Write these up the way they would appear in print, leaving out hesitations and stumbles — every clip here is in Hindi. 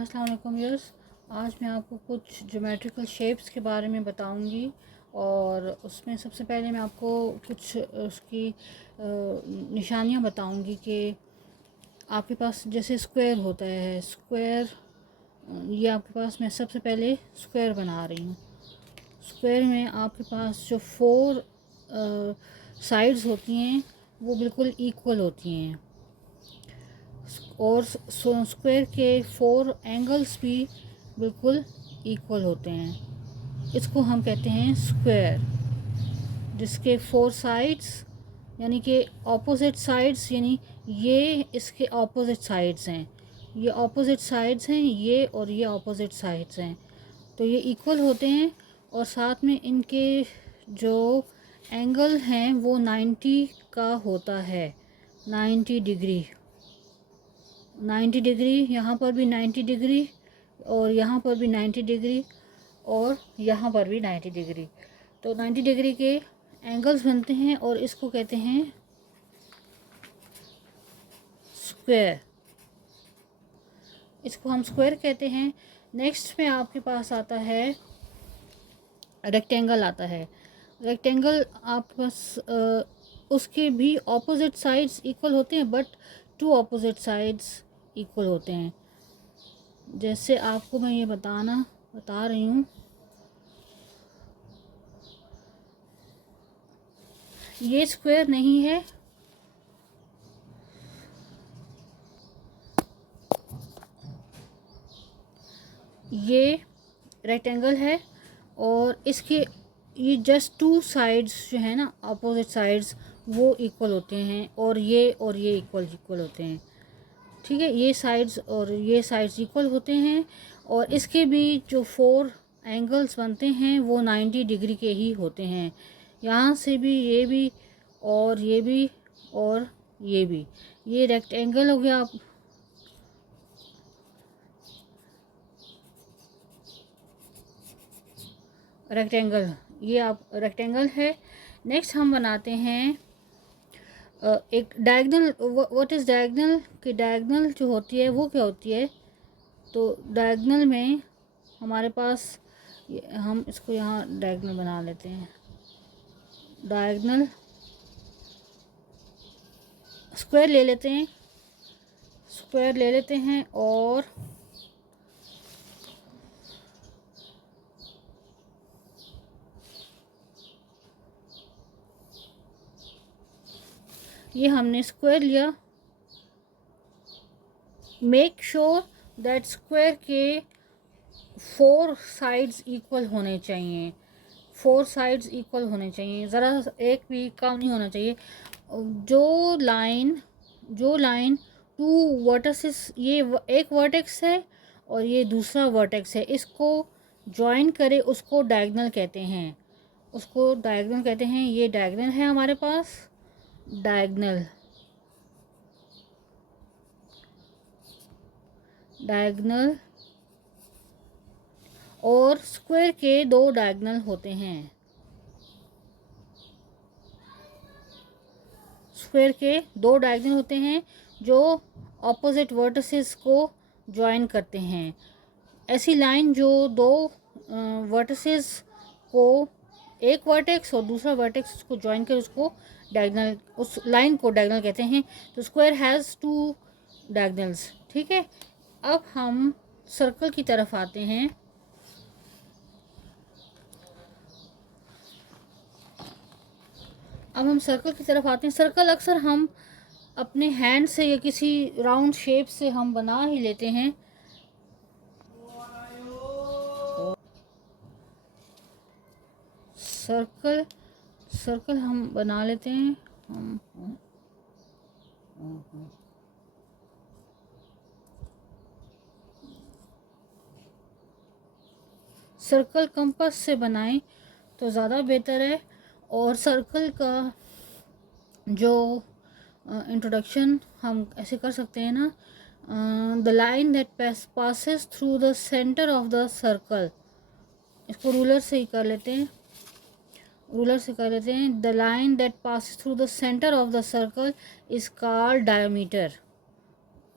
अस्सलाम वालेकुम व्यूअर्स। आज मैं आपको कुछ ज्योमेट्रिकल शेप्स के बारे में बताऊंगी और उसमें सबसे पहले मैं आपको कुछ उसकी निशानियां बताऊंगी कि आपके पास जैसे स्क्वायर होता है। स्क्वायर ये आपके पास, मैं सबसे पहले स्क्वायर बना रही हूँ। स्क्वायर में आपके पास जो 4 साइड्स होती हैं वो बिल्कुल इक्वल होती हैं और स्क्वायर के 4 एंगल्स भी बिल्कुल इक्वल होते हैं। इसको हम कहते हैं स्क्वायर, जिसके 4 साइड्स यानी कि ऑपोजिट साइड्स, यानी ये इसके ऑपोजिट साइड्स हैं, ये ऑपोजिट साइड्स हैं, ये और ये ऑपोजिट साइड्स हैं, तो ये इक्वल होते हैं। और साथ में इनके जो एंगल हैं वो 90 का होता है, 90 डिग्री। 90 डिग्री, यहाँ पर भी 90 डिग्री और यहाँ पर भी 90 डिग्री और यहाँ पर भी 90 डिग्री। तो 90 डिग्री के एंगल्स बनते हैं और इसको कहते हैं स्क्वायर। इसको हम स्क्वायर कहते हैं। नेक्स्ट में आपके पास आता है रेक्टेंगल आता है। रेक्टेंगल आपके पास उसके भी ऑपोजिट साइड्स इक्वल होते हैं, बट 2 ऑपोजिट साइड्स इक्वल होते हैं। जैसे आपको मैं ये बता रही हूँ, ये स्क्वायर नहीं है, ये रेक्टेंगल है और इसके ये जस्ट 2 साइड्स जो है ना, अपोजिट साइड्स, वो इक्वल होते हैं और ये इक्वल होते हैं। ठीक है, ये साइड्स और ये साइड्स इक्वल होते हैं और इसके भी जो 4 एंगल्स बनते हैं वो 90 डिग्री के ही होते हैं। यहाँ से भी ये भी और ये भी और ये भी। ये रेक्टेंगल हो गया। रेक्टेंगल, ये आप रेक्टेंगल है। नेक्स्ट हम बनाते हैं एक डायगोनल। What is diagonal? कि डायगोनल जो होती है वो क्या होती है? तो डायगोनल में हमारे पास, हम इसको यहाँ डायगोनल बना लेते हैं। डायगोनल स्क्वायर ले लेते हैं, स्क्वायर ले लेते हैं और ये हमने स्क्वायर लिया। मेक श्योर दैट स्क्वायर के 4 साइड्स इक्वल होने चाहिए। 4 साइड्स इक्वल होने चाहिए, ज़रा एक भी कम नहीं होना चाहिए। जो लाइन 2 वर्टिसेस, ये एक वर्टेक्स है और ये दूसरा वर्टेक्स है, इसको ज्वाइन करे उसको डायगोनल कहते हैं। उसको डायगोनल कहते हैं। ये डायगोनल है हमारे पास, डायगोनल। डायगोनल और स्क्वायर के 2 डायगोनल होते हैं। स्क्वायर के 2 डायगोनल होते हैं जो ऑपोजिट वर्टिसेस को ज्वाइन करते हैं। ऐसी लाइन जो 2 वर्टिसेस को, एक वर्टेक्स और दूसरा वर्टेक्स को ज्वाइन कर उसको डायगोनल, उस लाइन को डायगोनल कहते हैं। तो स्क्वायर हैज़ 2 डायगोनल्स। ठीक है, अब हम सर्कल की तरफ आते हैं। अब हम सर्कल की तरफ आते हैं। सर्कल अक्सर हम अपने हैंड से या किसी राउंड शेप से हम बना ही लेते हैं। सर्कल हम बना लेते हैं। सर्कल कंपास से बनाएं तो ज़्यादा बेहतर है। और सर्कल का जो इंट्रोडक्शन हम ऐसे कर सकते हैं ना, the line that passes through the centre of the circle. इसको रूलर से ही कर लेते हैं, रूलर से कर लेते हैं। The line that passes through the centre of the circle is called diameter.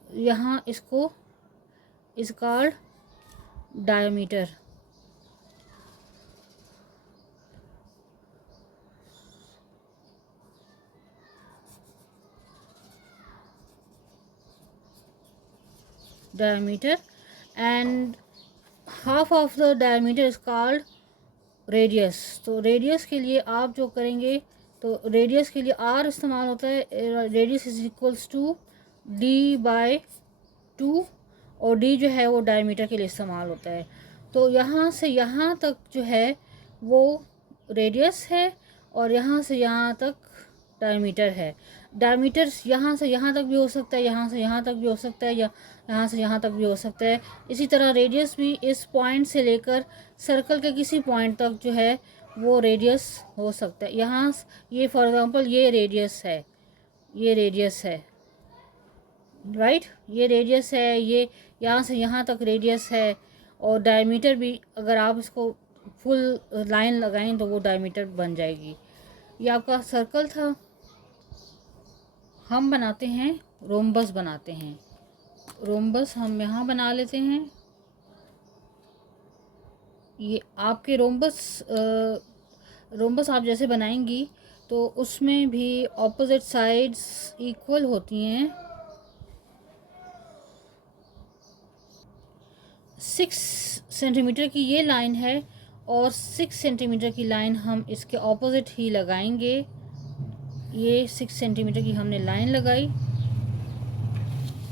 यहाँ इसको is called diameter. diameter and half of the diameter is called radius। तो रेडियस के लिए आप जो करेंगे, तो रेडियस के लिए r इस्तेमाल होता है। Radius is equals to d/2 और d जो है वो डायमीटर के लिए इस्तेमाल होता है। तो यहाँ से यहाँ तक जो है वो रेडियस है और यहाँ से यहाँ तक डायमीटर है। डायमीटर यहाँ से यहाँ तक भी हो सकता है, यहाँ से यहाँ तक भी हो सकता है, या यहाँ से यहाँ तक भी हो सकता है। इसी तरह रेडियस भी इस पॉइंट से लेकर सर्कल के किसी पॉइंट तक जो है वो रेडियस हो सकता है। यहाँ ये फॉर एग्जांपल ये रेडियस है, ये रेडियस है, राइट, ये रेडियस है, ये यहाँ से यहाँ तक रेडियस है। और डायमीटर भी अगर आप इसको फुल लाइन लगाएं तो वो डायमीटर बन जाएगी। ये आपका सर्कल था। हम बनाते हैं रोम्बस, बनाते हैं रोम्बस। हम यहाँ बना लेते हैं। ये आपके रोम्बस आप जैसे बनाएंगी तो उसमें भी ऑपोजिट साइड्स इक्वल होती हैं। 6 सेंटीमीटर की ये लाइन है और 6 सेंटीमीटर की लाइन हम इसके ऑपोजिट ही लगाएंगे। ये 6 सेंटीमीटर की हमने लाइन लगाई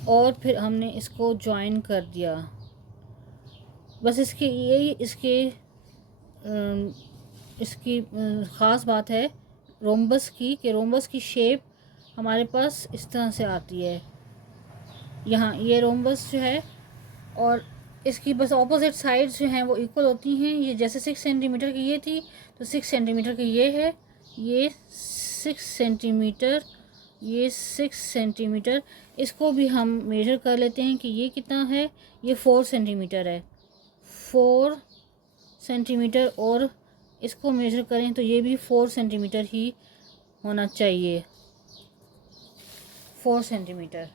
और फिर हमने इसको ज्वाइन कर दिया। बस इसकी यही इसकी ख़ास बात है रोम्बस की, कि रोम्बस की शेप हमारे पास इस तरह से आती है। यहाँ ये रोम्बस जो है और इसकी बस ऑपोजिट साइड्स जो हैं वो इक्वल होती हैं। ये जैसे 6 सेंटीमीटर की ये थी तो 6 सेंटीमीटर की ये है, ये 6 सेंटीमीटर, ये 6 सेंटीमीटर। इसको भी हम मेजर कर लेते हैं कि ये कितना है। ये 4 सेंटीमीटर है, 4 सेंटीमीटर। और इसको मेजर करें तो ये भी 4 सेंटीमीटर ही होना चाहिए, 4 सेंटीमीटर।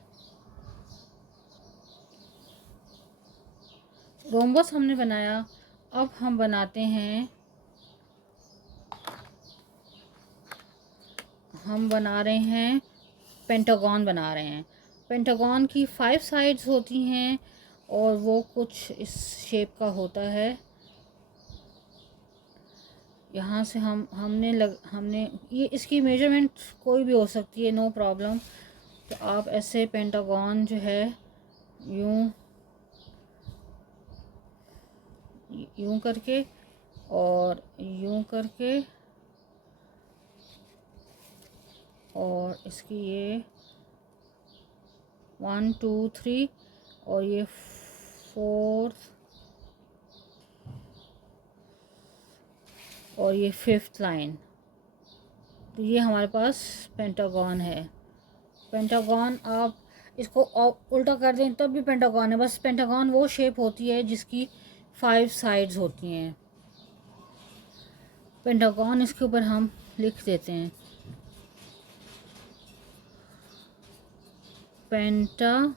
रोम्बस हमने बनाया। अब हम बनाते हैं, हम बना रहे हैं पेंटागन बना रहे हैं। पेंटागन की 5 साइड्स होती हैं और वो कुछ इस शेप का होता है। यहाँ से हमने ये इसकी मेजरमेंट कोई भी हो सकती है, नो प्रॉब्लम। तो आप ऐसे पेंटागन जो है यूं करके और यूं करके और इसकी ये 1 2 3 और ये 4th और ये 5th लाइन। तो ये हमारे पास पेंटागन है। पेंटागन आप इसको उल्टा कर दें तब भी पेंटागन है। बस पेंटागन वो शेप होती है जिसकी 5 साइड्स होती हैं। पेंटागन इसके ऊपर हम लिख देते हैं पेंटागन।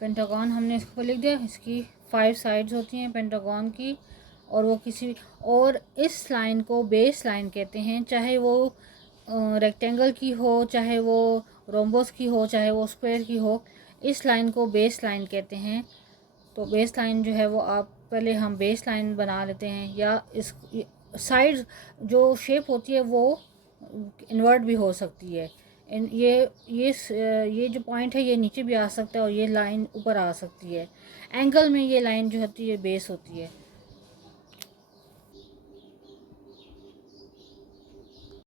पेंटागन हमने इसके ऊपर लिख दिया। इसकी 5 साइड्स होती हैं पेंटागन की, और वो किसी और इस लाइन को बेस लाइन कहते हैं। चाहे वो रेक्टेंगल की हो, चाहे वो रोम्बस की हो, चाहे वो स्क्वायर की हो, इस लाइन को बेस लाइन कहते हैं। तो बेस लाइन जो है वो आप पहले हम बेस लाइन बना लेते हैं। या इस साइड जो शेप होती है वो इन्वर्ट भी हो सकती है। ये जो पॉइंट है ये नीचे भी आ सकता है और ये लाइन ऊपर आ सकती है। एंगल में ये लाइन जो होती है बेस होती है।